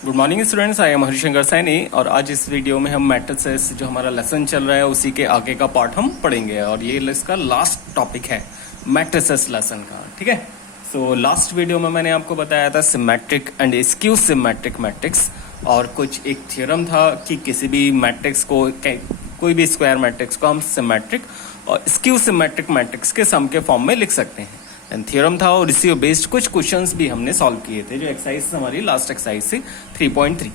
Good morning students, I am Harishankar Saini और आज इस वीडियो में हम मैट्रिसेस जो हमारा लेसन चल रहा है उसी के आगे का पार्ट हम पढ़ेंगे और ये इसका लास्ट टॉपिक है मैट्रिसेस लेसन का। ठीक है, सो लास्ट वीडियो में मैंने आपको बताया था symmetric and skew symmetric matrix और कुछ एक थ्योरम था कि किसी भी मैट्रिक्स को कोई भी स्क्वायर मैट्रिक्स को हम सिमेट्रिक और स्क्यू सिमेट्रिक मैट्रिक्स के सम के फॉर्म में लिख सकते हैं। एंड थ्योरम था और इसी बेस्ड कुछ क्वेश्चंस भी हमने सॉल्व किए थे जो एक्सरसाइज हमारी लास्ट एक्सरसाइज से 3.3।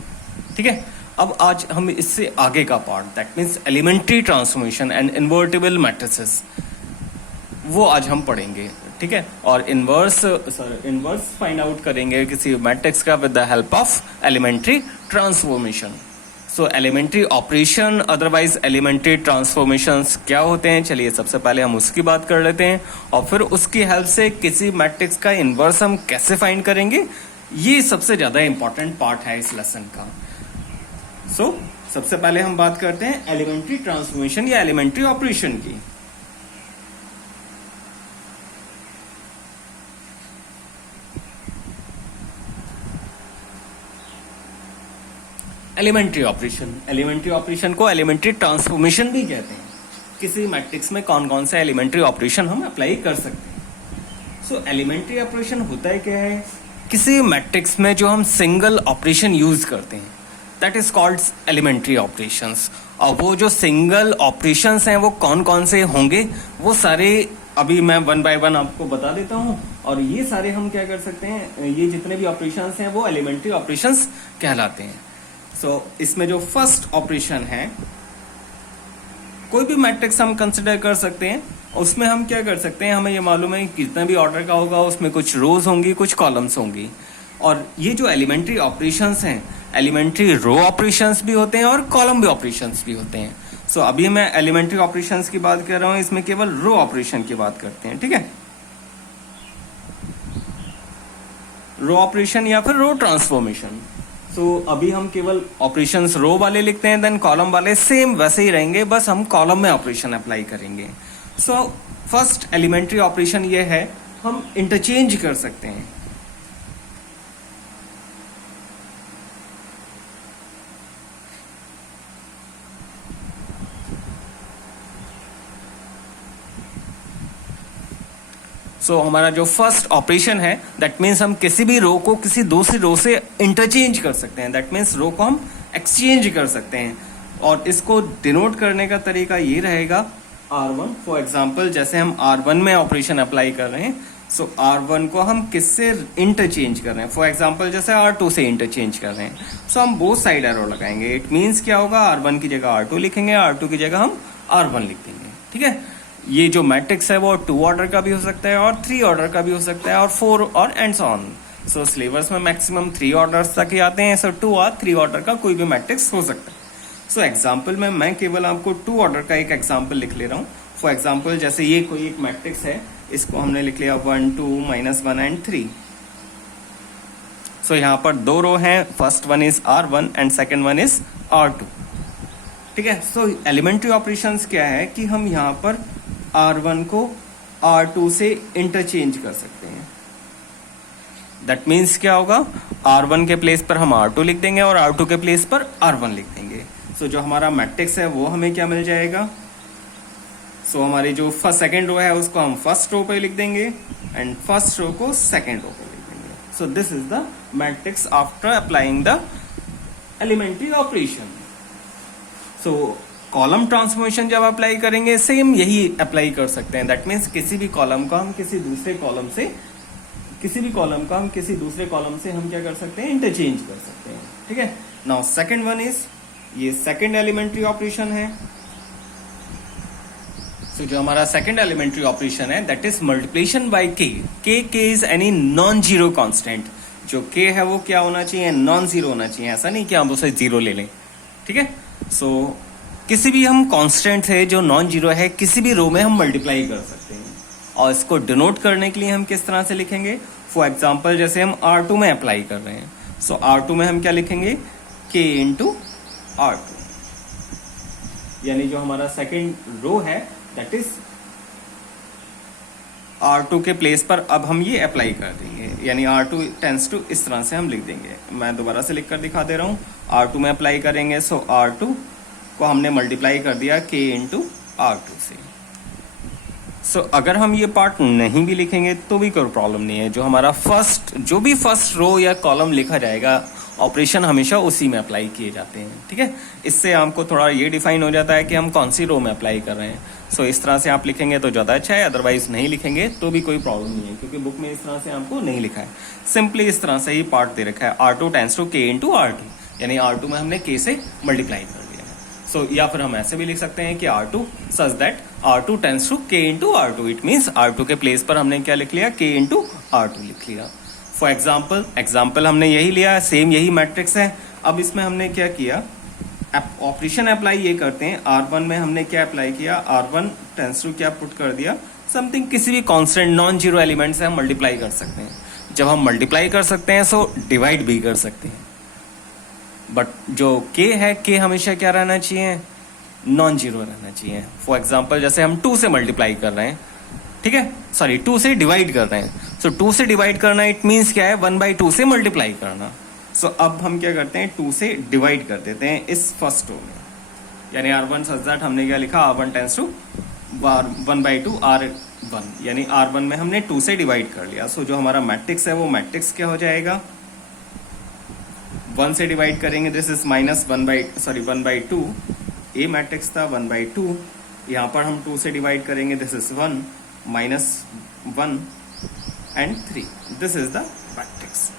ठीक है, अब आज हम इससे आगे का part that means elementary transformation and invertible matrices वो आज हम पढ़ेंगे। ठीक है, और इनवर्स फाइंड आउट करेंगे किसी मैट्रिक्स का with the help of elementary transformation. So elementary operation otherwise elementary transformations क्या होते हैं, चलिए सबसे पहले हम उसकी बात कर लेते हैं और फिर उसकी हेल्प से किसी मैट्रिक्स का इनवर्स हम कैसे फाइंड करेंगे, ये सबसे ज्यादा इंपॉर्टेंट पार्ट है इस लेसन का। सो सबसे पहले हम बात करते हैं एलिमेंट्री ट्रांसफॉर्मेशन या एलिमेंट्री ऑपरेशन की। एलिमेंट्री ऑपरेशन को एलिमेंट्री ट्रांसफॉर्मेशन भी कहते हैं। किसी मैट्रिक्स में कौन कौन से एलिमेंट्री ऑपरेशन हम अप्लाई कर सकते हैं। सो एलिमेंट्री ऑपरेशन होता है क्या है, किसी मैट्रिक्स में जो हम सिंगल ऑपरेशन यूज करते हैं that is called elementary operations. और वो जो सिंगल ऑपरेशंस हैं वो कौन कौन से होंगे वो सारे अभी मैं वन बाय वन आपको बता देता हूं और ये सारे हम क्या कर सकते हैं, ये जितने भी ऑपरेशंस हैं वो एलिमेंट्री ऑपरेशंस कहलाते हैं। सो इसमें जो फर्स्ट ऑपरेशन है, कोई भी मैट्रिक्स हम कंसिडर कर सकते हैं, उसमें हम क्या कर सकते हैं, हमें ये मालूम है कि कितना भी ऑर्डर का होगा उसमें कुछ रोज होंगी कुछ कॉलम्स होंगी। और ये जो एलिमेंट्री ऑपरेशंस हैं, एलिमेंट्री रो ऑपरेशंस भी होते हैं और कॉलम भी ऑपरेशंस भी होते हैं। सो अभी मैं एलिमेंट्री ऑपरेशंस की बात कर रहा हूं, इसमें केवल रो ऑपरेशन की बात करते हैं। ठीक है, रो ऑपरेशन या फिर रो ट्रांसफॉर्मेशन। तो अभी हम केवल ऑपरेशंस रो वाले लिखते हैं, देन कॉलम वाले सेम वैसे ही रहेंगे, बस हम कॉलम में ऑपरेशन अप्लाई करेंगे। सो फर्स्ट एलिमेंट्री ऑपरेशन ये है, हम इंटरचेंज कर सकते हैं। सो हमारा जो फर्स्ट ऑपरेशन है दैट मीन्स हम किसी भी रो को किसी दूसरी रो से इंटरचेंज कर सकते हैं। दैट मीन्स रो को हम एक्सचेंज कर सकते हैं और इसको डिनोट करने का तरीका ये रहेगा R1। फॉर एग्जांपल जैसे हम R1 में ऑपरेशन अप्लाई कर रहे हैं, सो R1 को हम किससे इंटरचेंज कर रहे हैं, फॉर एग्जांपल जैसे R2 से इंटरचेंज कर रहे हैं, सो हम बोथ साइड एरो लगाएंगे। इट मीन्स क्या होगा, R1 की जगह R2 लिखेंगे, R2 की जगह हम R1 लिख देंगे। ठीक है, ये जो मैट्रिक्स है वो 2 ऑर्डर का भी हो सकता है और 3 ऑर्डर का भी हो सकता है और 4 और and so on. So syllabus में मैक्सिमम 3 ऑर्डर्स तक ही आते हैं, सो 2 और 3 ऑर्डर का कोई भी मैट्रिक्स हो सकता है। सो एग्जांपल में मैं केवल आपको 2 ऑर्डर का एक एग्जांपल लिख ले रहा हूँ। फॉर एग्जांपल जैसे ये कोई एक मैट्रिक्स है, इसको हमने लिख लिया 1 2 -1 एंड 3। सो यहाँ पर 2 रो हैं, first one is R1 and second one is R2। ठीक है, सो एलिमेंट्री ऑपरेशंस क्या है कि हम यहाँ पर R1 को R2 से इंटरचेंज कर सकते हैं। दैट मीन्स क्या होगा, R1 के प्लेस पर हम R2 लिख देंगे और R2 के प्लेस पर R1 लिख देंगे। सो जो हमारा मैट्रिक्स है वो हमें क्या मिल जाएगा, सो हमारी जो सेकेंड रो है उसको हम फर्स्ट रो पे लिख देंगे एंड फर्स्ट रो को सेकेंड रो पे लिख देंगे। So this is the matrix after applying the elementary operation. So column transformation जब अप्लाई करेंगे सेम यही अप्लाई कर सकते हैं। दैट मीन्स किसी भी कॉलम को हम किसी दूसरे कॉलम से हम क्या कर सकते हैं, इंटरचेंज कर सकते हैं। ठीक है, नाउ सेकंड वन इज, ये सेकंड एलिमेंट्री ऑपरेशन है। सो जो हमारा सेकंड एलिमेंट्री ऑपरेशन है दैट इज मल्टीप्लिकेशन बाय के is any non zero constant. जो के है वो क्या होना चाहिए, नॉन जीरो होना चाहिए, ऐसा नहीं कि हम उसे जीरो ले लें। ठीक है, सो किसी भी हम कांस्टेंट है जो नॉन जीरो है किसी भी रो में हम मल्टीप्लाई कर सकते हैं और इसको डिनोट करने के लिए हम किस तरह से लिखेंगे, फॉर एग्जांपल जैसे हम R2 में अप्लाई कर रहे हैं, सो R2 में हम क्या लिखेंगे, K इंटू R2, यानी जो हमारा सेकेंड रो है दैट इज R2 के प्लेस पर अब हम ये अप्लाई कर देंगे, यानी R2 टेंस टू इस तरह से हम लिख देंगे। मैं दोबारा से लिख कर दिखा दे रहा हूँ। R2 में अप्लाई करेंगे, सो R2 को हमने मल्टीप्लाई कर दिया K इंटू R2 से। सो अगर हम ये पार्ट नहीं भी लिखेंगे तो भी कोई प्रॉब्लम नहीं है। जो हमारा जो भी फर्स्ट रो या कॉलम लिखा जाएगा, ऑपरेशन हमेशा उसी में अप्लाई किए जाते हैं, ठीक है। इससे हमको थोड़ा ये डिफाइन हो जाता है कि हम कौन सी रो में अप्लाई कर रहे हैं। सो इस तरह से आप लिखेंगे तो ज़्यादा अच्छा है, अदरवाइज नहीं लिखेंगे तो भी कोई प्रॉब्लम नहीं है, क्योंकि बुक में इस तरह से हमको नहीं लिखा है। सिंपली इस तरह से ही पार्ट दे रखा है, R2 tends to K into R2, यानी R2 में हमने K से मल्टीप्लाई कर दिया है। सो या फिर हम ऐसे भी लिख सकते हैं कि R2 such that R2 tends to K into R2, it means R2 के प्लेस पर हमने क्या लिख लिया, K इंटू R2 लिख लिया। फॉर एग्जाम्पल हमने यही लिया, सेम यही मैट्रिक्स है। अब इसमें हमने क्या किया, ऑपरेशन अप्लाई ये करते हैं। R1 में हमने क्या अप्लाई किया, R1 टेंस टू क्या पुट कर दिया, समथिंग, किसी भी कांस्टेंट नॉन जीरो एलिमेंट से हम मल्टीप्लाई कर सकते हैं। जब हम मल्टीप्लाई कर सकते हैं सो डिवाइड भी कर सकते हैं, बट जो K है, K हमेशा क्या रहना चाहिए, नॉन जीरो रहना चाहिए। फॉर एग्जाम्पल जैसे हम 2 से मल्टीप्लाई कर रहे हैं, ठीक है, सॉरी 2 से डिवाइड कर रहे हैं। सो 2 से डिवाइड करना इट मीन्स क्या है, 1/2 से मल्टीप्लाई करना। सो अब हम क्या करते हैं, 2 से डिवाइड कर देते हैं इस फर्स्ट रो में, यानी R1 सच दैट हमने क्या लिखा, R1 टेंस टू 1/2 R1, यानी R1 में हमने 2 से डिवाइड कर लिया। सो जो हमारा मैट्रिक्स है वो मैट्रिक्स क्या हो जाएगा, 1 से डिवाइड करेंगे, this is minus 1/2, A matrix था 1/2, यहाँ पर हम 2 से डिवाइड करेंगे, this is 1 minus 1 and 3, this is the matrix.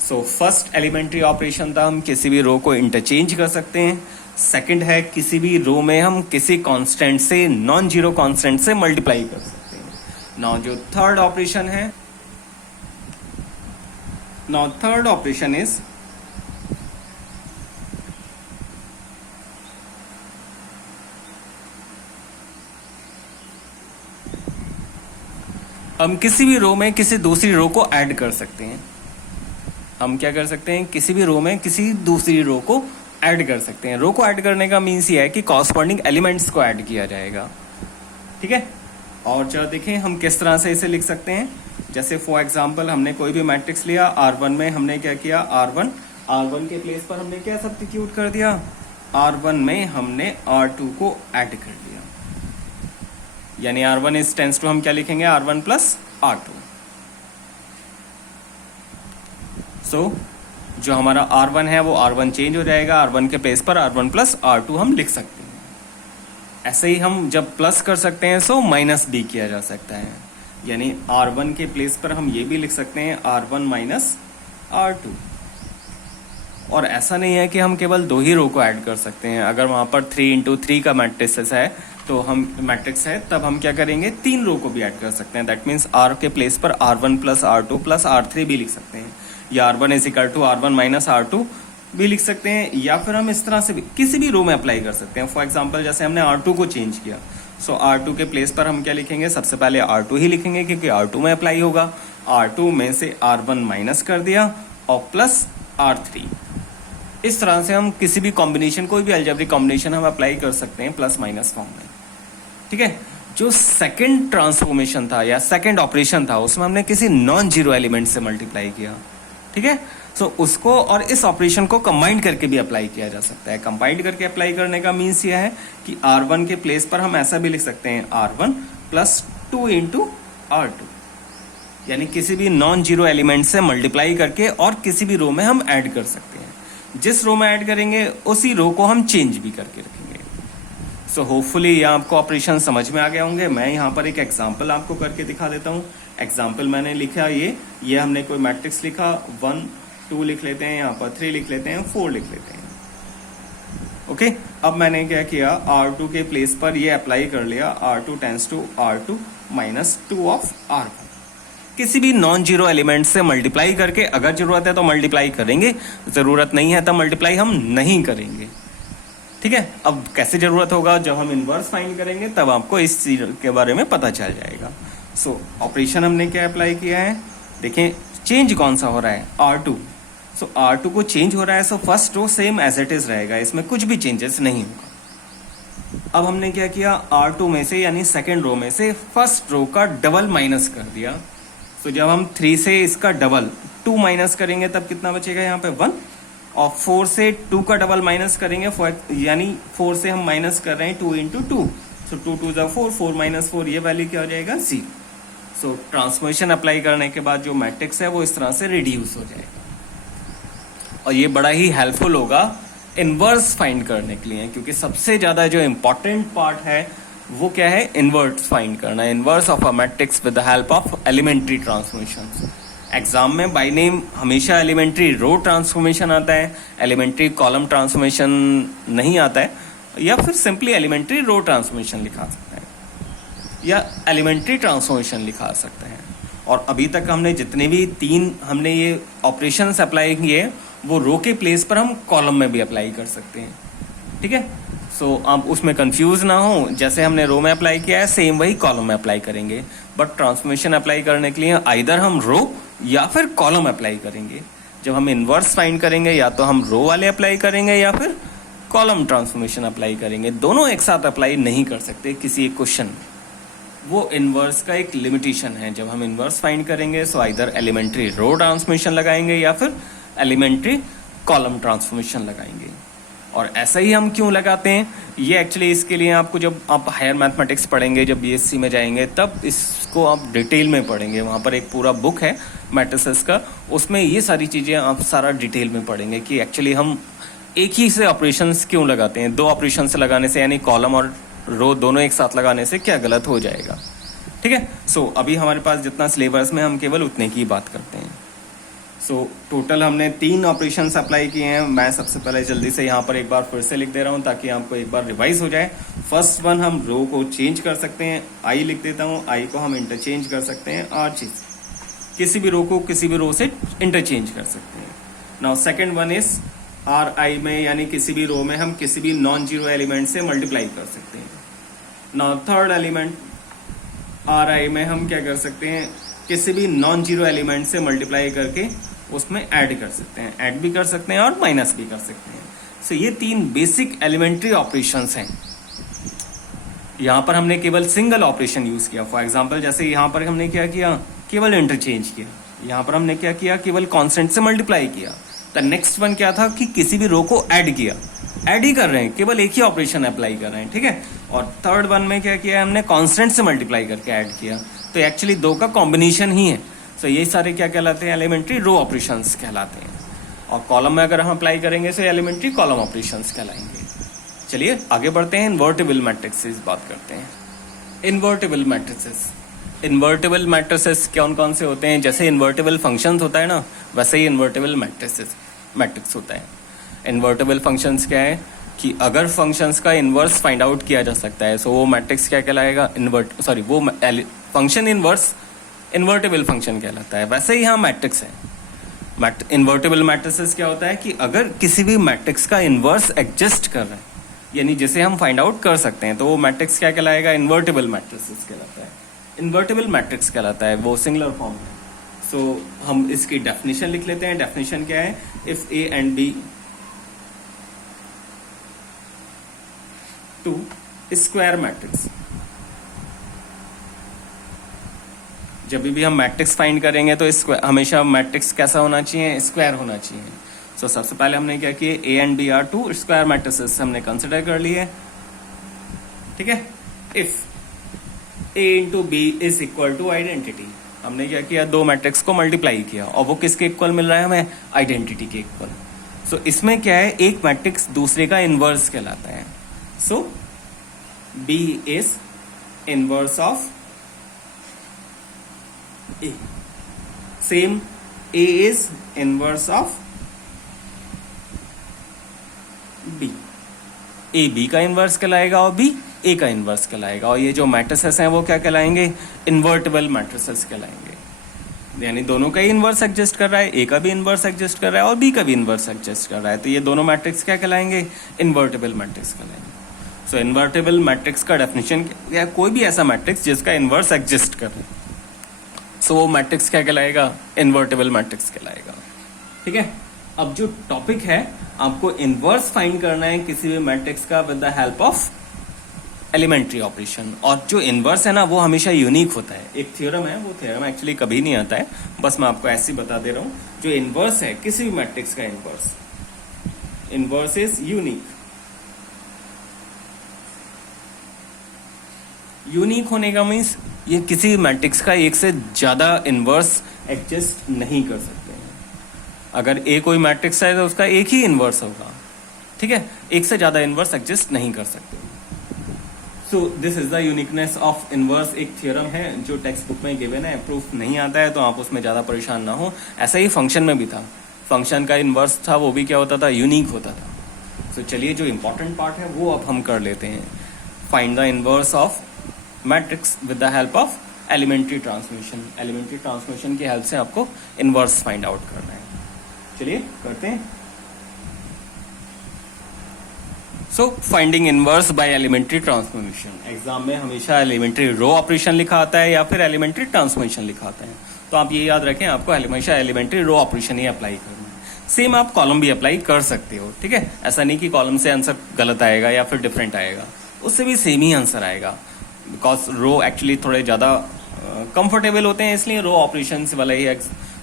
So first elementary operation था, हम किसी भी रो को इंटरचेंज कर सकते हैं। सेकंड है, किसी भी रो में हम किसी कांस्टेंट से, नॉन जीरो कांस्टेंट से मल्टीप्लाई कर सकते हैं। नाउ जो थर्ड ऑपरेशन है, नाउ थर्ड ऑपरेशन इज हम किसी भी रो में किसी दूसरी रो को ऐड कर सकते हैं। हम क्या कर सकते हैं, किसी भी रो में किसी दूसरी रो को ऐड कर सकते हैं। रो को ऐड करने का मीन्स ये है कि कॉरस्पॉन्डिंग एलिमेंट्स को ऐड किया जाएगा, ठीक है। और चलो देखें हम किस तरह से इसे लिख सकते हैं। जैसे फॉर एग्जांपल हमने कोई भी मैट्रिक्स लिया, R1 में हमने क्या किया, R1 के प्लेस पर हमने क्या सब्स्टिट्यूट कर दिया, R1 में हमने R2 को ऐड कर दिया, यानी R1 इज टेंस टू हम क्या लिखेंगे, R1 प्लस R2। सो जो हमारा R1 है वो R1 चेंज हो जाएगा, R1 के प्लेस पर R1 प्लस R2 हम लिख सकते हैं। ऐसे ही हम जब प्लस कर सकते हैं सो माइनस भी किया जा सकता है, यानी R1 के प्लेस पर हम ये भी लिख सकते हैं R1 माइनस R2। और ऐसा नहीं है कि हम केवल 2 ही रो को ऐड कर सकते हैं। अगर वहां पर 3x3 का मैट्रिक्स है तो तब हम क्या करेंगे, 3 रो को भी ऐड कर सकते हैं। दैट मीन्स R के प्लेस पर R1 plus R2 plus R3 भी लिख सकते हैं, या R1 is equal to R1 minus R2 भी लिख सकते हैं, या फिर हम इस तरह से भी किसी भी रो में अप्लाई कर सकते हैं। फॉर एग्जांपल जैसे हमने R2 को चेंज किया, सो R2 के प्लेस पर हम क्या लिखेंगे, सबसे पहले R2 ही लिखेंगे क्योंकि R2 में अप्लाई होगा। R2 में से R1 माइनस कर दिया और प्लस R3। इस तरह से हम किसी भी कॉम्बिनेशन, कोई भी अलजेब्रिक कॉम्बिनेशन हम अप्लाई कर सकते हैं प्लस माइनस फॉर्म में, ठीक है। जो सेकंड ट्रांसफॉर्मेशन था या सेकंड ऑपरेशन था, उसमें हमने किसी नॉन जीरो एलिमेंट से मल्टीप्लाई किया, ठीक है। सो उसको और इस ऑपरेशन को कंबाइंड करके भी अप्लाई किया जा सकता है। कंबाइंड करके अप्लाई करने का मीन्स यह है कि R1 के प्लेस पर हम ऐसा भी लिख सकते हैं, R1 प्लस 2 इंटू R2, यानी किसी भी नॉन जीरो एलिमेंट से मल्टीप्लाई करके और किसी भी रो में हम ऐड कर सकते हैं। जिस रो में ऐड करेंगे उसी रो को हम चेंज भी करके रखेंगे। सो होपफुली ये आपको ऑपरेशन समझ में आ गए होंगे। मैं यहाँ पर एक एग्जांपल आपको करके दिखा देता हूँ। एग्जांपल मैंने लिखा ये हमने कोई मैट्रिक्स लिखा, 1 2 लिख लेते हैं, यहाँ पर 3 लिख लेते हैं, 4 लिख लेते हैं, ओके। अब मैंने क्या किया, R2 के प्लेस पर ये अप्लाई कर लिया, R2 tends to R2 minus 2 of R1। किसी भी नॉन जीरो एलिमेंट से मल्टीप्लाई करके, अगर जरूरत है तो मल्टीप्लाई करेंगे, जरूरत नहीं है तो मल्टीप्लाई हम नहीं करेंगे, ठीक है। अब कैसे जरूरत होगा, जब हम इनवर्स फाइंड करेंगे तब आपको इस चीज के बारे में पता चल जाएगा। सो ऑपरेशन हमने क्या अप्लाई किया है, देखें चेंज कौन सा हो रहा है, R2। सो R2 को चेंज हो रहा है, so first row same as it is रहेगा, इसमें कुछ भी चेंजेस नहीं होगा। अब हमने क्या किया, R2 में से यानी सेकेंड रो में से फर्स्ट रो का डबल माइनस कर दिया। तो जब हम 3 से इसका डबल 2 माइनस करेंगे तब कितना बचेगा यहाँ पे 1, और 4 से 2 का डबल माइनस करेंगे, यानी 4 से हम माइनस कर रहे हैं 2 इंटू 2, सो 2 2 जा 4, 4 माइनस 4, ये वैल्यू क्या हो जाएगा 0। सो ट्रांसफॉर्मेशन अप्लाई करने के बाद जो मैट्रिक्स है वो इस तरह से रिड्यूस हो जाएगा, और ये बड़ा ही हेल्पफुल होगा इनवर्स फाइंड करने के लिए, क्योंकि सबसे ज्यादा जो इंपॉर्टेंट पार्ट है वो क्या है, इनवर्स फाइंड करना है, inverse of a matrix with the help of elementary transformation. Exam में बाय नेम हमेशा एलिमेंट्री रो ट्रांसफॉर्मेशन आता है, एलिमेंट्री कॉलम ट्रांसफॉर्मेशन नहीं आता है, या फिर सिंपली एलिमेंट्री रो ट्रांसफॉर्मेशन लिखा सकते हैं, या एलिमेंट्री ट्रांसफॉर्मेशन लिखा सकते हैं। और अभी तक हमने जितने भी 3 हमने ये ऑपरेशंस अप्लाई किए वो रो के प्लेस पर हम कॉलम में भी अप्लाई कर सकते हैं, ठीक है। सो आप उसमें कंफ्यूज ना हो, जैसे हमने रो में अप्लाई किया है सेम वही कॉलम में अप्लाई करेंगे, बट ट्रांसफॉर्मेशन अप्लाई करने के लिए आइदर हम रो या फिर कॉलम अप्लाई करेंगे। जब हम इनवर्स फाइंड करेंगे या तो हम रो वाले अप्लाई करेंगे या फिर कॉलम ट्रांसफॉर्मेशन अप्लाई करेंगे, दोनों एक साथ अप्लाई नहीं कर सकते किसी एक क्वेश्चन में। वो इनवर्स का एक लिमिटेशन है। जब हम इनवर्स फाइंड करेंगे so either elementary row transformation लगाएंगे या फिर एलिमेंट्री कॉलम ट्रांसफॉर्मेशन लगाएंगे। और ऐसा ही हम क्यों लगाते हैं, ये एक्चुअली इसके लिए आपको जब आप हायर मैथमेटिक्स पढ़ेंगे, जब बीएससी में जाएंगे तब इसको आप डिटेल में पढ़ेंगे। वहाँ पर एक पूरा बुक है मैट्रिसेस का, उसमें ये सारी चीज़ें आप सारा डिटेल में पढ़ेंगे कि एक्चुअली हम एक ही से ऑपरेशंस क्यों लगाते हैं। 2 ऑपरेशंस लगाने से यानी कॉलम और रो दोनों एक साथ लगाने से क्या गलत हो जाएगा, ठीक है। सो अभी हमारे पास जितना सिलेबस में हम केवल उतने की बात करते हैं। सो टोटल हमने 3 ऑपरेशंस अप्लाई किए हैं। मैं सबसे पहले जल्दी से यहाँ पर एक बार फिर से लिख दे रहा हूँ ताकि आपको एक बार रिवाइज हो जाए। फर्स्ट वन, हम रो को चेंज कर सकते हैं, आई लिख देता हूँ, आई को हम इंटरचेंज कर सकते हैं, और चीज किसी भी रो को किसी भी रो से इंटरचेंज कर सकते हैं। Now second one is are आई में, यानी किसी भी रो में हम किसी भी नॉन जीरो एलिमेंट से मल्टीप्लाई कर सकते हैं। नाउ थर्ड एलिमेंट आर आई में हम क्या कर सकते हैं, किसी भी नॉन जीरो एलिमेंट से मल्टीप्लाई करके उसमें ऐड कर सकते हैं, ऐड भी कर सकते हैं और माइनस भी कर सकते हैं। सो ये 3 बेसिक एलिमेंट्री ऑपरेशंस हैं। यहां पर हमने केवल सिंगल ऑपरेशन यूज किया। फॉर एग्जांपल जैसे यहां पर हमने क्या किया, केवल इंटरचेंज किया। यहां पर हमने क्या किया, केवल कांस्टेंट से मल्टीप्लाई किया। द नेक्स्ट वन क्या था कि किसी भी रो को ऐड किया, ऐड ही कर रहे हैं, केवल एक ही ऑपरेशन अप्लाई कर रहे हैं, ठीक है। और थर्ड वन में क्या किया, हमने कांस्टेंट से मल्टीप्लाई करके ऐड किया। तो एक्चुअली 2 का कॉम्बिनेशन ही है। सो ये सारे क्या कहलाते हैं, एलिमेंट्री रो ऑपरेशंस कहलाते हैं। और कॉलम में अगर हम अप्लाई करेंगे तो एलिमेंट्री कॉलम ऑपरेशंस कहलाएंगे। चलिए आगे बढ़ते हैं, इन्वर्टिबल मैट्रिसेस बात करते हैं। इन्वर्टिबल मैट्रिसेस, इन्वर्टिबल मैट्रिसेस कौन कौन से होते हैं, जैसे इन्वर्टिबल फंक्शंस होता है ना, वैसे ही इन्वर्टिबल मैट्रिक्स होता है। इन्वर्टिबल फंक्शंस क्या है कि अगर फंक्शंस का इन्वर्स फाइंड आउट किया जा सकता है सो वो मैट्रिक्स क्या कहलाएगा, वो फंक्शन इन्वर्स इन्वर्टिबल फंक्शन कहलाता है। वैसे ही यहाँ मैट्रिक्स है। इन्वर्टिबल मैट्रिसेस क्या होता है कि अगर किसी भी मैट्रिक्स का इन्वर्स एग्जिस्ट कर रहा है, यानी जिसे हम फाइंड आउट कर सकते हैं, तो वो मैट्रिक्स क्या कहलाएगा, इन्वर्टिबल मैट्रिसेस कहलाता है। इन्वर्टिबल मैट्रिक्स कहलाता है, वो सिंगुलर फॉर्म है। सो हम इसकी डेफिनेशन लिख लेते हैं। डेफिनेशन क्या है, if A and B two square matrix. जब भी हम मैट्रिक्स फाइंड करेंगे तो हमेशा मैट्रिक्स कैसा होना चाहिए, स्क्वायर होना चाहिए। सो सबसे पहले हमने क्या किया, A and B are 2 square matrices हमने कंसिडर कर लिए, ठीक है। If A into B is equal to identity, हमने क्या किया, 2 मैट्रिक्स को मल्टीप्लाई किया और वो किसके इक्वल मिल रहा है हमें, आइडेंटिटी के इक्वल। सो इसमें क्या है, एक मैट्रिक्स दूसरे का इनवर्स कहलाता है। So B is inverse of A. Same, A is inverse of B. A B का इनवर्स कहलाएगा और B A का इनवर्स कहलाएगा। और ये जो मैट्रिसेस हैं वो क्या कहलाएंगे, इन्वर्टिबल मैट्रिसेस कहलाएंगे। यानी दोनों का ही इनवर्स एग्जिस्ट कर रहा है, A का भी इनवर्स एग्जिस्ट कर रहा है और B का भी इनवर्स एग्जिस्ट कर रहा है, तो ये दोनों मैट्रिक्स क्या कहलाएंगे, इन्वर्टिबल मैट्रिक्स कहलाएंगे। सो इन्वर्टिबल मैट्रिक्स का डेफिनेशन क्या, कोई भी ऐसा मैट्रिक्स जिसका इनवर्स एग्जिस्ट कर रहा है, सो वो मैट्रिक्स क्या कहलाएगा, इन्वर्टिबल मैट्रिक्स कहलाएगा, ठीक है। अब जो टॉपिक है, आपको इनवर्स फाइंड करना है किसी भी मैट्रिक्स का with the help of elementary operation. और जो इनवर्स है ना वो हमेशा यूनिक होता है। एक थ्योरम है, वो थ्योरम एक्चुअली कभी नहीं आता है, बस मैं आपको ऐसे ही बता दे रहा हूं। जो इनवर्स है किसी भी मैट्रिक्स का, इनवर्स इज यूनिक। यूनिक होने का मीन्स ये किसी मैट्रिक्स का एक से ज्यादा इनवर्स एग्जिस्ट नहीं कर सकते हैं। अगर ए कोई मैट्रिक्स है तो उसका एक ही इनवर्स होगा, ठीक है, एक से ज्यादा इनवर्स एग्जिस्ट नहीं कर सकते। सो this is the uniqueness of inverse. एक थ्योरम है जो टेक्स्ट बुक में गिवन है, प्रूफ नहीं आता है तो आप उसमें ज्यादा परेशान ना हो। ऐसा ही फंक्शन में भी था, फंक्शन का इनवर्स था, वो भी क्या होता था, यूनिक होता था। सो चलिए जो इंपॉर्टेंट पार्ट है वो अब हम कर लेते हैं। Find the inverse of matrix with the help of elementary transformation. Elementary transformation की हेल्प से आपको इनवर्स फाइंड आउट करना है। चलिए करते हैं। So finding inverse by elementary transformation. Exam में हमेशा एलिमेंट्री रो ऑपरेशन लिखा आता है या फिर एलिमेंट्री ट्रांसफॉर्मेशन लिखा आता है, तो आप ये याद रखें आपको हमेशा एलिमेंट्री रो ऑपरेशन ही अप्लाई करना है। सेम आप कॉलम भी अप्लाई कर सकते हो, ठीक है, ऐसा नहीं कि कॉलम से आंसर गलत आएगा या फिर डिफरेंट आएगा, उससे भी सेम ही आंसर आएगा। बिकॉज रो एक्चुअली थोड़े ज्यादा कंफर्टेबल होते हैं, इसलिए रो ऑपरेशन वाला ही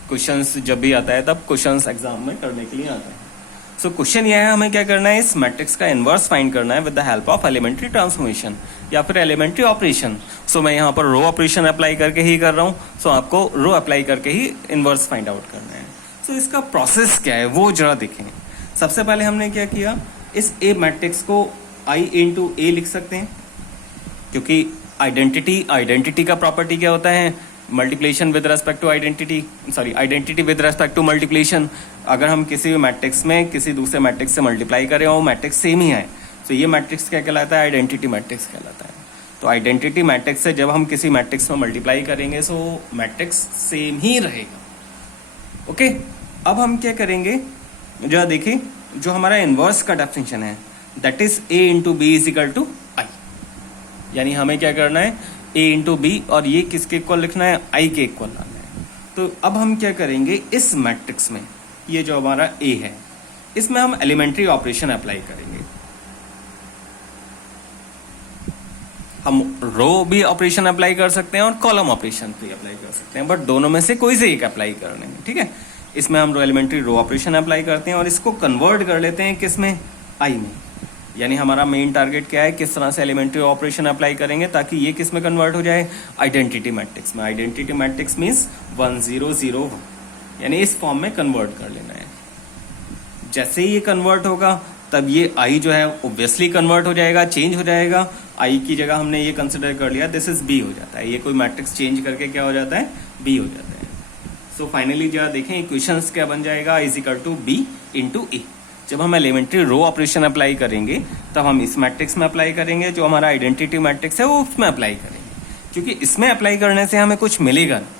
क्वेश्चंस जब भी आता है तब क्वेश्चंस एग्जाम में करने के लिए आता है। सो क्वेश्चन यह है, हमें क्या करना है, इस मैट्रिक्स का इनवर्स फाइंड करना है with the help of elementary transformation या फिर एलिमेंट्री ऑपरेशन। सो मैं यहाँ पर रो ऑपरेशन अप्लाई करके ही कर रहा हूँ, सो आपको रो अप्लाई करके ही इनवर्स फाइंड आउट करना है। सो इसका प्रोसेस क्या है वो जरा देखें। सबसे पहले हमने क्या किया, इस ए मैट्रिक्स को आई इंटू ए लिख सकते हैं, क्योंकि आइडेंटिटी का प्रॉपर्टी क्या होता है, multiplication with respect to identity, sorry identity with respect to multiplication. अगर हम किसी भी मैट्रिक्स में किसी दूसरे मैट्रिक्स से मल्टीप्लाई करें और मैट्रिक्स सेम ही है, तो ये मैट्रिक्स क्या कहलाता है, आइडेंटिटी मैट्रिक्स कहलाता है। तो आइडेंटिटी मैट्रिक्स से जब हम किसी मैट्रिक्स में मल्टीप्लाई करेंगे सो मैट्रिक्स सेम ही रहेगा। ओके, अब हम क्या करेंगे, जरा देखिए, जो हमारा इनवर्स का डेफिनेशन है that is A into B is equal to I. यानी हमें क्या करना है, ए इंटू बी, और ये किसके इक्वल लिखना है, आई के इक्वल लाना है। तो अब हम क्या करेंगे, इस मैट्रिक्स में ये जो हमारा ए है इसमें हम एलिमेंट्री ऑपरेशन अप्लाई करेंगे। हम रो भी ऑपरेशन अप्लाई कर सकते हैं और कॉलम ऑपरेशन भी अप्लाई कर सकते हैं, बट दोनों में से कोई से एक अप्लाई करने हैं, ठीक है। इसमें हम एलिमेंट्री रो ऑपरेशन अप्लाई करते हैं और इसको कन्वर्ट कर लेते हैं किसमें, आई में। यानी हमारा मेन टारगेट क्या है, किस तरह से एलिमेंट्री ऑपरेशन अप्लाई करेंगे ताकि ये किस में कन्वर्ट हो जाए, आइडेंटिटी मैट्रिक्स में। आइडेंटिटी मैट्रिक्स मीन्स 1 0 0 1, यानी इस फॉर्म में कन्वर्ट कर लेना है। जैसे ही ये कन्वर्ट होगा तब ये आई जो है ऑब्वियसली कन्वर्ट हो जाएगा, चेंज हो जाएगा। आई की जगह हमने ये कंसिडर कर लिया, दिस इज बी हो जाता है। ये कोई मैट्रिक्स चेंज करके क्या हो जाता है, बी हो जाता है। सो फाइनली जरा देखें इक्वेशंस क्या बन जाएगा, is equal to B into A. जब हम एलिमेंट्री रो ऑपरेशन अप्लाई करेंगे तब हम इस मैट्रिक्स में अप्लाई करेंगे, जो हमारा आइडेंटिटी मैट्रिक्स है वो उसमें अप्लाई करेंगे, क्योंकि इसमें अप्लाई करने से हमें कुछ मिलेगा नहीं,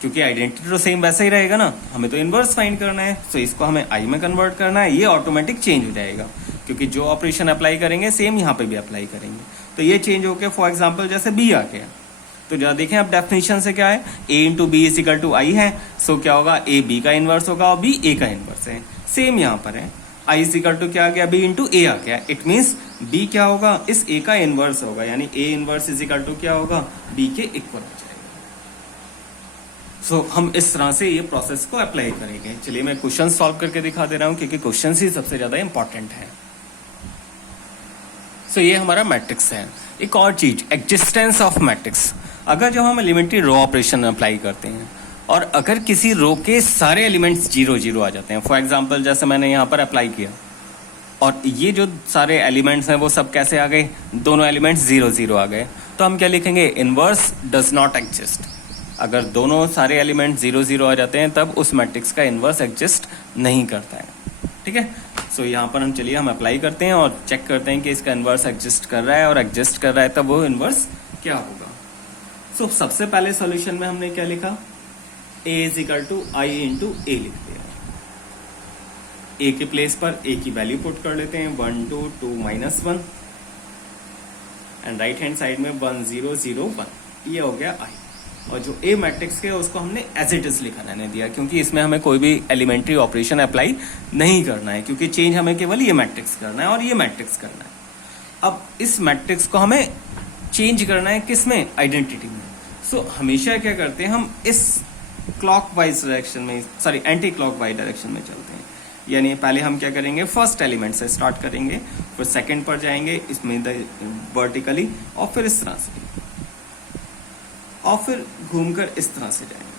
क्योंकि आइडेंटिटी तो सेम वैसा ही रहेगा ना, हमें तो इनवर्स फाइंड करना है। तो इसको हमें आई में कन्वर्ट करना है, ये ऑटोमेटिक चेंज हो जाएगा, क्योंकि जो ऑपरेशन अप्लाई करेंगे सेम यहाँ पे भी अप्लाई करेंगे। तो ये चेंज होकर फॉर एग्जाम्पल जैसे बी आ गया, तो जरा देखें अब डेफिनेशन से क्या है, A into B is equal to I है। सो क्या होगा, ए बी का इनवर्स होगा और बी ए का इनवर्स है, सेम यहाँ पर है। आई इज इक्वल टू क्या आ गया, बी इंटू ए आ गया। इट मीन्स बी क्या होगा, इस ए का इनवर्स होगा, यानी A inverse is equal to क्या होगा, बी के इक्वल हो जाएगा। सो हम इस तरह से ये प्रोसेस को अप्लाई करेंगे। चलिए मैं क्वेश्चन सॉल्व करके दिखा दे रहा हूं, क्योंकि क्वेश्चन ही सबसे ज्यादा इंपॉर्टेंट है। सो ये हमारा मैट्रिक्स है। एक और चीज, एग्जिस्टेंस ऑफ मैट्रिक्स। अगर जब हम एलिमेंट्री रो ऑपरेशन अप्लाई करते हैं और अगर किसी रो के सारे एलिमेंट्स 0 0 आ जाते हैं, फॉर एग्जांपल जैसे मैंने यहाँ पर अप्लाई किया और ये जो सारे एलिमेंट्स हैं वो सब कैसे आ गए, दोनों एलिमेंट्स 0 0 आ गए, तो हम क्या लिखेंगे, इनवर्स डज नॉट एग्जिस्ट। अगर दोनों सारे एलिमेंट 0 0 आ जाते हैं तब उस मैट्रिक्स का इनवर्स एग्जिस्ट नहीं करता है, ठीक है। सो यहाँ पर हम चलिए हम अप्लाई करते हैं और चेक करते हैं कि इसका इनवर्स एग्जिस्ट कर रहा है, और एग्जिस्ट कर रहा है तब वो इनवर्स क्या होगा। सो सबसे पहले सॉल्यूशन में हमने क्या लिखा, a is equal to I into A लिख दिया। a के प्लेस पर a की वैल्यू पुट कर लेते हैं, 1 2 2 -1, एंड राइट हैंड साइड में 1 0 0 1, ये हो गया i। और जो a मैट्रिक्स के उसको हमने एज इट इज लिखा रहने दिया, क्योंकि इसमें हमें कोई भी एलिमेंट्री ऑपरेशन अप्लाई नहीं करना है, क्योंकि चेंज हमें केवल ये मैट्रिक्स करना है और ये मैट्रिक्स करना है। अब इस मैट्रिक्स को हमें चेंज करना है किस में, आइडेंटिटी में। सो हमेशा क्या करते हैं हम इस क्लॉकवाइज डायरेक्शन में, सॉरी एंटी क्लॉकवाइज डायरेक्शन में चलते हैं। यानी पहले हम क्या करेंगे, फर्स्ट एलिमेंट से स्टार्ट करेंगे, फिर सेकंड पर जाएंगे इसमें वर्टिकली, और फिर इस तरह से, और फिर घूमकर इस तरह से जाएंगे।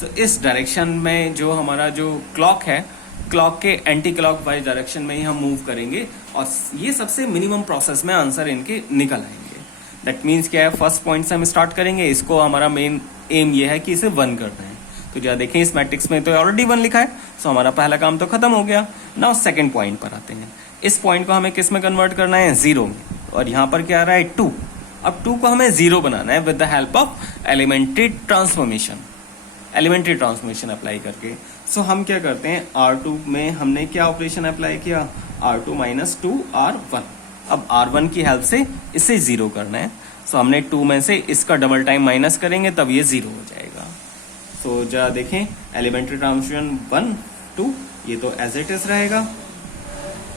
तो इस डायरेक्शन में जो हमारा जो क्लॉक है, क्लॉक के एंटी क्लॉक वाइज डायरेक्शन में ही हम मूव करेंगे, और ये सबसे मिनिमम प्रोसेस में आंसर इनके निकल आएंगे। दैट मीन्स क्या है, फर्स्ट पॉइंट से हम स्टार्ट करेंगे, इसको हमारा मेन एम ये है कि इसे 1 करना है। तो जरा देखें इस मैट्रिक्स में तो ऑलरेडी 1 लिखा है, सो हमारा पहला काम तो खत्म हो गया। नाउ सेकंड पॉइंट पर आते हैं। इस पॉइंट को हमें किस में कन्वर्ट करना है, 0 में, और यहाँ पर क्या आ रहा है 2। अब 2 को हमें 0 बनाना है with the help of elementary transformation, elementary transformation apply करके। सो हम क्या करते हैं, R2 में हमने क्या ऑपरेशन अप्लाई किया, R2 माइनस 2 R1। अब R1 की हेल्प से इसे 0 करना है। सो हमने 2 में से इसका डबल टाइम माइनस करेंगे तब ये 0 हो जाएगा। सो जरा देखें, एलिमेंट्री ट्रांसफॉर्मेशन 1 2, ये तो एज इट इज रहेगा।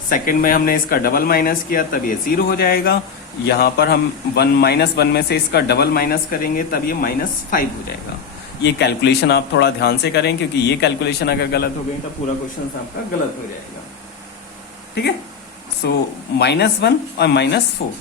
सेकंड में हमने इसका डबल माइनस किया तब ये 0 हो जाएगा। यहाँ पर हम 1 में से इसका डबल माइनस करेंगे तब ये -5 हो जाएगा। ये कैलकुलेशन आप थोड़ा ध्यान से करें, क्योंकि ये कैलकुलेशन अगर गलत हो गई तो पूरा क्वेश्चन आपका गलत हो जाएगा। ठीक है, सो -1 और -4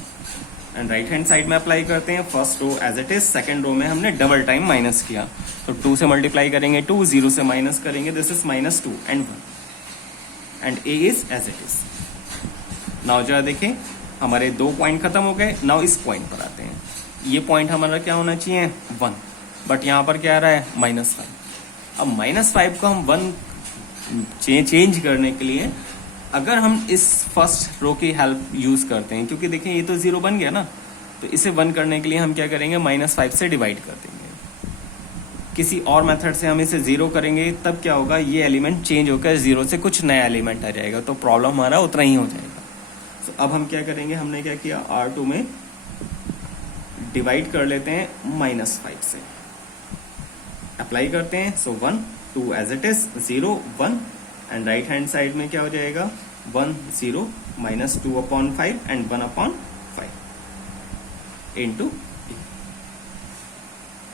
एंड राइट हैंड साइड में अप्लाई करते हैं। First row as it is, second row में हमने डबल टाइम माइनस किया, तो 2 से मल्टीप्लाई करेंगे 2, 0 से माइनस करेंगे, this is -2 and 1 and A is as it is. Now जरा देखें, हमारे 2 पॉइंट खत्म हो गए। नाउ इस पॉइंट पर आते हैं। ये पॉइंट हमारा क्या होना चाहिए, 1, बट यहाँ पर क्या आ रहा है -5। अब -5 को हम 1 चेंज करने के लिए अगर हम इस फर्स्ट रो की हेल्प यूज करते हैं, क्योंकि देखें ये तो 0 बन गया ना, तो इसे 1 करने के लिए हम क्या करेंगे, -5 से डिवाइड कर देंगे। किसी और मेथड से हम इसे 0 करेंगे तब क्या होगा, ये एलिमेंट चेंज होकर 0 से कुछ नया एलिमेंट आ जाएगा, तो प्रॉब्लम हमारा उतना ही हो जाएगा। तो अब हम क्या करेंगे, हमने क्या किया, R2 में डिवाइड कर लेते हैं -5 से, अप्लाई करते हैं। So 1 2 as it is, 0 1 and right hand side में क्या हो जाएगा, 1 0 -2/5 एंड 1/5 इनटू।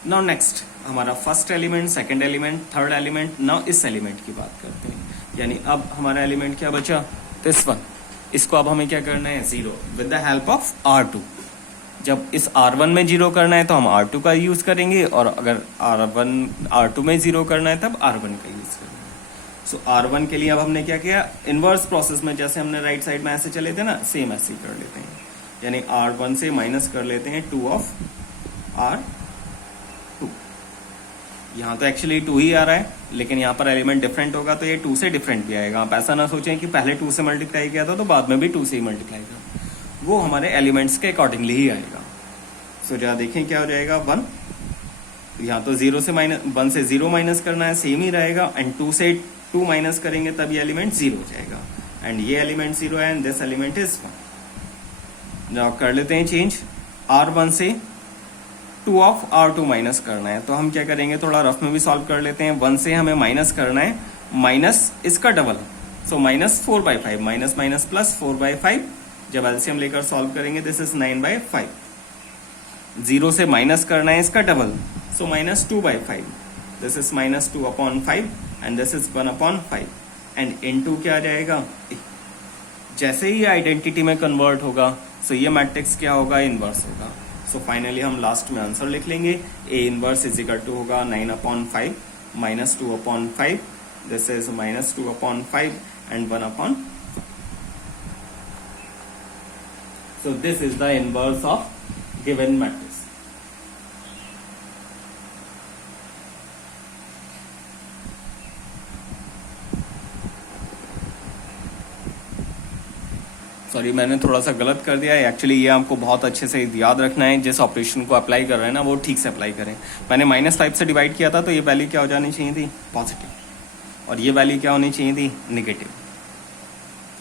नाउ नेक्स्ट हमारा first element, second element, third element. Now इस एलिमेंट की बात करते हैं, यानी अब हमारा एलिमेंट क्या बचा, दिस 1। इसको अब हमें क्या करना है, 0 with the help of R2। जब इस R1 में 0 करना है तो हम R2 का यूज करेंगे, और अगर R2 में 0 करना है तब R1 का यूज करेंगे। सो R1 के लिए अब हमने क्या किया, इनवर्स प्रोसेस में, जैसे हमने राइट साइड में ऐसे चले थे ना, सेम ऐसे ही कर लेते हैं। यानी R1 से माइनस कर लेते हैं 2 ऑफ R2। यहाँ तो एक्चुअली 2 ही आ रहा है, लेकिन यहाँ पर एलिमेंट डिफरेंट होगा तो ये 2 से डिफरेंट भी आएगा। आप ऐसा ना सोचें कि पहले 2 से मल्टीप्लाई किया था तो बाद में भी 2 से ही मल्टीप्लाई किया, वो हमारे एलिमेंट्स के अकॉर्डिंगली ही आएगा। सो जरा देखें क्या हो जाएगा, 1, यहाँ तो 1 से 0 माइनस करना है, सेम ही रहेगा, एंड 2 से 2 माइनस करेंगे तब ये एलिमेंट 0 हो जाएगा, एंड ये एलिमेंट 0 है, एंड दिस एलिमेंट इज 1। जब कर लेते हैं चेंज, R1 से 2 ऑफ R2 माइनस करना है, तो हम क्या करेंगे, थोड़ा रफ में भी सॉल्व कर लेते हैं। 1 से हमें माइनस करना है, माइनस इसका डबल, सो -4/5, माइनस माइनस प्लस 4/5। जब एलसीएम लेकर सॉल्व करेंगे, दिस इज 9/5। 0 से माइनस करना है इसका double, so -2/5, this is -2/5 and this is 1/5 and into क्या आ जाएगा, जैसे ही आइडेंटिटी में कन्वर्ट होगा, सो ये मैट्रिक्स क्या होगा, इनवर्स होगा। सो फाइनली हम लास्ट में आंसर लिख लेंगे, A inverse is equal to होगा 9/5 -2/5, this is -2/5 and 1/5। So this is the inverse of given matrix. Sorry, मैंने थोड़ा सा गलत कर दिया है। एक्चुअली ये आपको बहुत अच्छे से याद रखना है, जिस ऑपरेशन को अप्लाई कर रहे हैं ना वो ठीक से अप्लाई करें। मैंने -5 से डिवाइड किया था तो ये वैल्यू क्या हो जानी चाहिए थी, पॉजिटिव, और ये वैल्यू क्या होनी चाहिए थी, निगेटिव।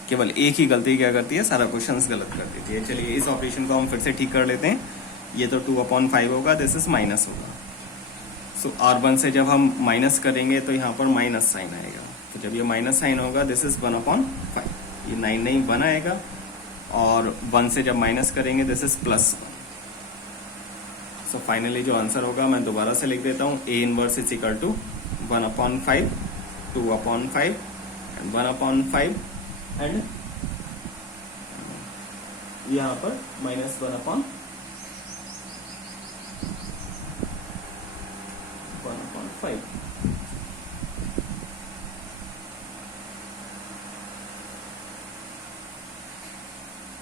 केवल एक ही गलती क्या करती है, सारा क्वेश्चन गलत कर देती है। चलिए इस ऑपरेशन को हम फिर से ठीक कर लेते हैं। ये तो 2/5 होगा, दिस इज माइनस होगा। सो R1 से जब हम माइनस करेंगे तो यहाँ पर माइनस साइन आएगा, तो जब ये माइनस साइन होगा, दिस इज 1/5 ये 9 नहीं 1 आएगा, और 1 से जब माइनस करेंगे this is plus. So finally जो आंसर होगा मैं दोबारा से लिख देता हूँ, A inverse is equal to 1/5, 2/5 and 1/5 and यहाँ पर -1/5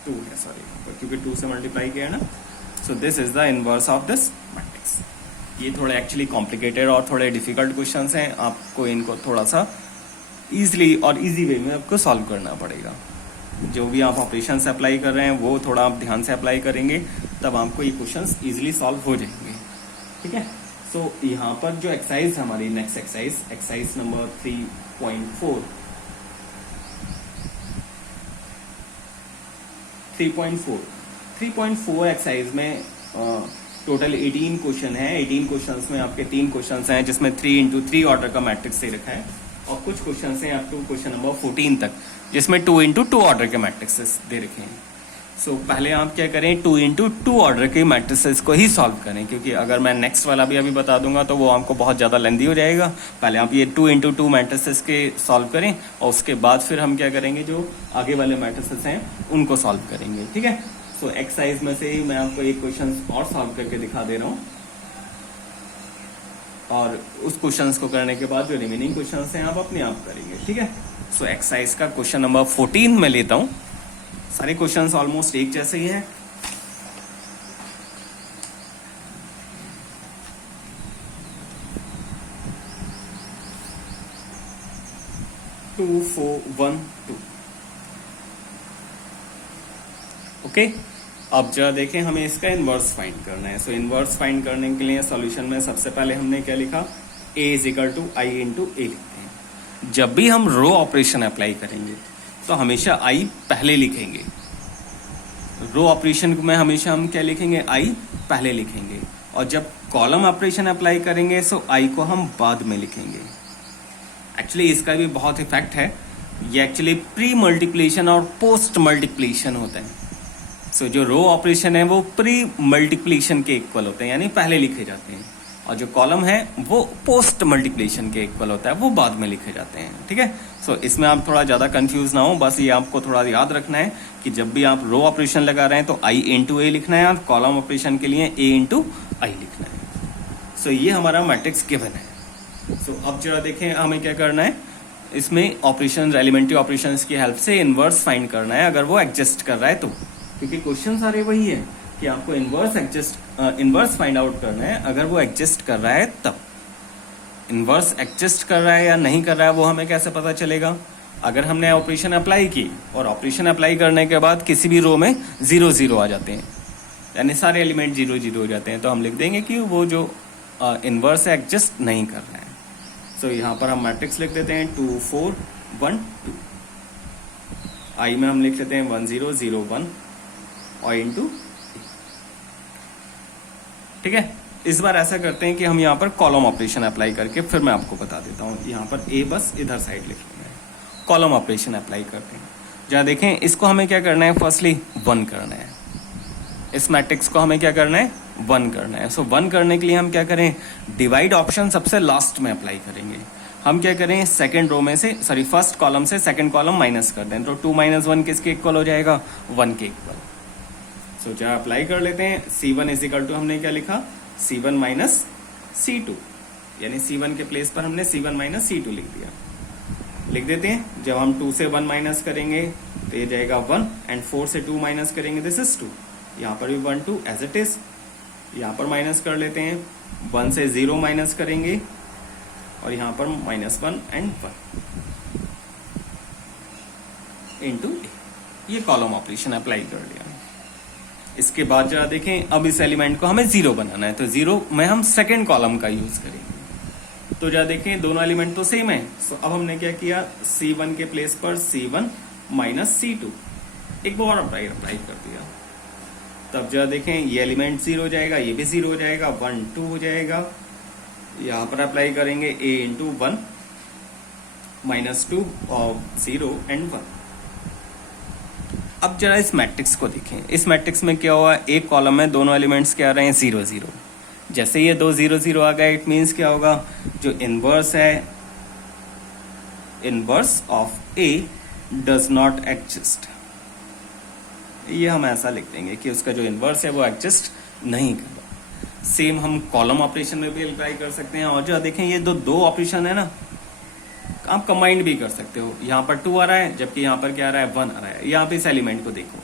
2 है, सॉरी, क्योंकि 2 से मल्टीप्लाई किया है ना। सो this is the inverse of this matrix. ये थोड़े एक्चुअली कॉम्प्लिकेटेड और थोड़े डिफिकल्ट क्वेश्चंस हैं, आपको इनको थोड़ा सा इजीली और इजी वे में आपको सॉल्व करना पड़ेगा। जो भी आप ऑपरेशन से अप्लाई कर रहे हैं वो थोड़ा आप ध्यान से अप्लाई करेंगे, तब आपको ये क्वेश्चंस इजीली सॉल्व हो जाएंगे, ठीक है। सो यहाँ पर जो एक्सरसाइज है हमारी नेक्स्ट एक्सरसाइज नंबर 3.4 एक्सरसाइज में टोटल 18 क्वेश्चन है। 18 क्वेश्चंस में आपके 3 क्वेश्चंस हैं जिसमें 3x3 ऑर्डर का मैट्रिक्स दे रखा है, और कुछ क्वेश्चंस हैं अप टू क्वेश्चन नंबर 14 तक जिसमें 2x2 ऑर्डर के मैट्रिक्सेस दे रखे हैं। सो पहले आप क्या करें, 2x2 ऑर्डर के मैट्रिसेस को ही सॉल्व करें, क्योंकि अगर मैं नेक्स्ट वाला भी अभी बता दूंगा तो वो आपको बहुत ज़्यादा लेंदी हो जाएगा। पहले आप ये 2x2 मैट्रिसेस के सॉल्व करें, और उसके बाद फिर हम क्या करेंगे, जो आगे वाले मैट्रिसेस हैं उनको सॉल्व करेंगे, ठीक है। सो एक्सरसाइज में से ही मैं आपको एक क्वेश्चन और सॉल्व करके दिखा दे रहा हूँ, और उस क्वेश्चंस को करने के बाद जो रिमेनिंग क्वेश्चंस हैं आप अपने आप करेंगे, ठीक है। सो एक्सरसाइज का क्वेश्चन नंबर 14 में लेता हूं। सारे क्वेश्चंस ऑलमोस्ट एक जैसे ही हैं। Two 4 1 2 okay. अब जरा देखें, हमें इसका इनवर्स फाइंड करना है। सो इनवर्स फाइंड करने के लिए सॉल्यूशन में सबसे पहले हमने क्या लिखा, a equal to I into A लिखते हैं। जब भी हम रो ऑपरेशन अप्लाई करेंगे तो हमेशा i पहले लिखेंगे। रो ऑपरेशन में हमेशा हम क्या लिखेंगे, i पहले लिखेंगे, और जब कॉलम ऑपरेशन अप्लाई करेंगे तो i को हम बाद में लिखेंगे। एक्चुअली इसका भी बहुत इफेक्ट है। ये एक्चुअली प्री मल्टीप्लिकेशन और पोस्ट मल्टीप्लिकेशन होता है। सो जो रो ऑपरेशन है वो प्री मल्टीप्लिकेशन के इक्वल होते हैं, यानी पहले लिखे जाते हैं, और जो कॉलम है वो पोस्ट मल्टीप्लिकेशन के इक्वल होता है, वो बाद में लिखे जाते हैं, ठीक है। सो इसमें आप थोड़ा ज्यादा कंफ्यूज ना हो, बस ये आपको थोड़ा याद रखना है कि जब भी आप रो ऑपरेशन लगा रहे हैं तो i इंटू ए लिखना है, और कॉलम ऑपरेशन के लिए a इंटू आई लिखना है। सो ये हमारा मैट्रिक्स गिवन है। सो अब जरा देखें हमें क्या करना है, इसमें ऑपरेशन एलिमेंट्री ऑपरेशन की हेल्प से इनवर्स फाइंड करना है, अगर वो एडजस्ट कर रहा है तो, क्योंकि क्वेश्चन सारे वही है कि आपको इनवर्स फाइंड आउट करना है, अगर वो एडजस्ट कर रहा है तब। इनवर्स एडजस्ट कर रहा है या नहीं कर रहा है वो हमें कैसे पता चलेगा, अगर हमने ऑपरेशन अप्लाई की और ऑपरेशन अप्लाई करने के बाद किसी भी रो में 0 0 आ जाते हैं, यानी सारे एलिमेंट 0 0 हो जाते हैं, तो हम लिख देंगे कि वो जो इनवर्स है एडजस्ट नहीं कर रहा है। सो यहाँ पर हम मैट्रिक्स लिख देते हैं 2 4 1 2। आई में हम लिख लेते हैं 1 0 0 1 और इंटू, ठीक है। इस बार ऐसा करते हैं कि हम यहाँ पर कॉलम ऑपरेशन अप्लाई करके फिर मैं आपको बता देता हूँ। यहाँ पर ए बस इधर साइड लिख लेना है, कॉलम ऑपरेशन अप्लाई करते हैं। जरा देखें, इसको हमें क्या करना है, फर्स्टली 1 करना है। इस मैट्रिक्स को हमें क्या करना है, 1 करना है। सो 1 करने के लिए हम क्या करें, डिवाइड ऑप्शन सबसे लास्ट में अप्लाई करेंगे। हम क्या करें, सेकंड रो में से, सॉरी फर्स्ट कॉलम से सेकंड कॉलम माइनस कर दें, तो 2 - 1 किसके इक्वल हो जाएगा, 1 के इक्वल। सो जरा अप्लाई कर लेते हैं। C1 इज इक्वल टू हमने क्या लिखा, C1 माइनस C2, यानी C1 के प्लेस पर हमने C1 माइनस C2 लिख दिया। लिख देते हैं, जब हम 2 से 1 माइनस करेंगे तो ये जाएगा 1, एंड 4 से 2 माइनस करेंगे दिस इज 2। यहाँ पर भी 1 2 एज इट इज। यहाँ पर माइनस कर लेते हैं, 1 से 0 माइनस करेंगे, और यहाँ पर -1 एंड 1 इंटू, ये कॉलम ऑपरेशन अप्लाई कर लिया। इसके बाद जरा देखें, अब इस एलिमेंट को हमें 0 बनाना है, तो 0 में हम सेकंड कॉलम का यूज करेंगे। तो जरा देखें, दोनों एलिमेंट तो सेम है। सो अब हमने क्या किया, C1 के प्लेस पर C1 माइनस C2 एक बार अप्लाई कर दिया। तब जरा देखें, ये एलिमेंट 0 हो जाएगा, ये भी 0 हो जाएगा, 1 2 हो जाएगा। यहाँ पर अप्लाई करेंगे a इंटू 1 -2 और 0 एंड 1। अब जरा इस मैट्रिक्स को देखें। इस मैट्रिक्स में क्या हुआ, एक कॉलम में दोनों एलिमेंट्स क्या आ रहे हैं, 0 0। जैसे ये 2 0 0 आ गया, इट मीन्स क्या होगा, जो इनवर्स है, inverse of A does not exist. ये हम ऐसा लिख देंगे कि उसका जो इनवर्स है वो एग्जिस्ट नहीं कर रहा। सेम हम कॉलम ऑपरेशन में भी अप्लाई कर सकते हैं। और जो देखें ये दो ऑपरेशन है ना, आप कंबाइंड भी कर सकते हो। यहाँ पर 2 आ रहा है, जबकि यहाँ पर क्या आ रहा है, 1 आ रहा है। यहाँ पे इस एलिमेंट को देखो,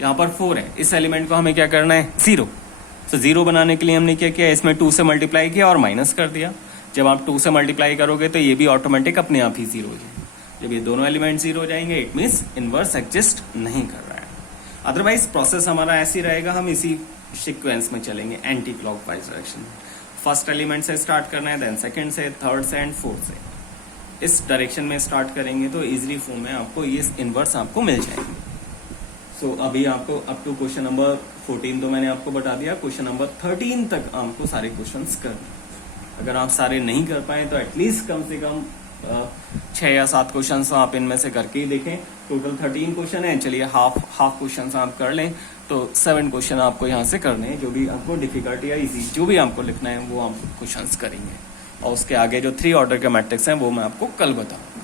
यहाँ पर 4 है, इस एलिमेंट को हमें क्या करना है, 0। तो 0 बनाने के लिए हमने क्या किया, इसमें 2 से मल्टीप्लाई किया और माइनस कर दिया। जब आप 2 से मल्टीप्लाई करोगे तो ये भी ऑटोमेटिक अपने आप ही 0 हो जाएगा। जब ये दोनों एलिमेंट 0 हो जाएंगे, इट मीन्स इनवर्स एग्जिस्ट नहीं कर रहा है। अदरवाइज प्रोसेस हमारा ऐसे ही रहेगा, हम इसी सीक्वेंस में चलेंगे, anti clockwise direction. First element से स्टार्ट करना है, देन सेकंड से, थर्ड से एंड फोर्थ से। इस डायरेक्शन में स्टार्ट करेंगे तो इजीली फॉर्म में आपको ये इनवर्स आपको मिल जाएंगे। सो अभी आपको अप टू क्वेश्चन नंबर 14 तो मैंने आपको बता दिया, क्वेश्चन नंबर 13 तक आपको सारे क्वेश्चंस करने। अगर आप सारे नहीं कर पाए तो एटलीस्ट कम से कम 6 या 7 क्वेश्चन आप इनमें से करके ही देखें। टोटल 13 क्वेश्चन है, चलिए हाफ क्वेश्चन आप कर लें तो 7 क्वेश्चन आपको यहाँ से करने हैं। जो भी आपको डिफिकल्ट या इजी जो भी आपको लिखना है वो आप क्वेश्चन करेंगे। और उसके आगे जो 3 ऑर्डर के मैट्रिक्स हैं वो मैं आपको कल बताऊंगा।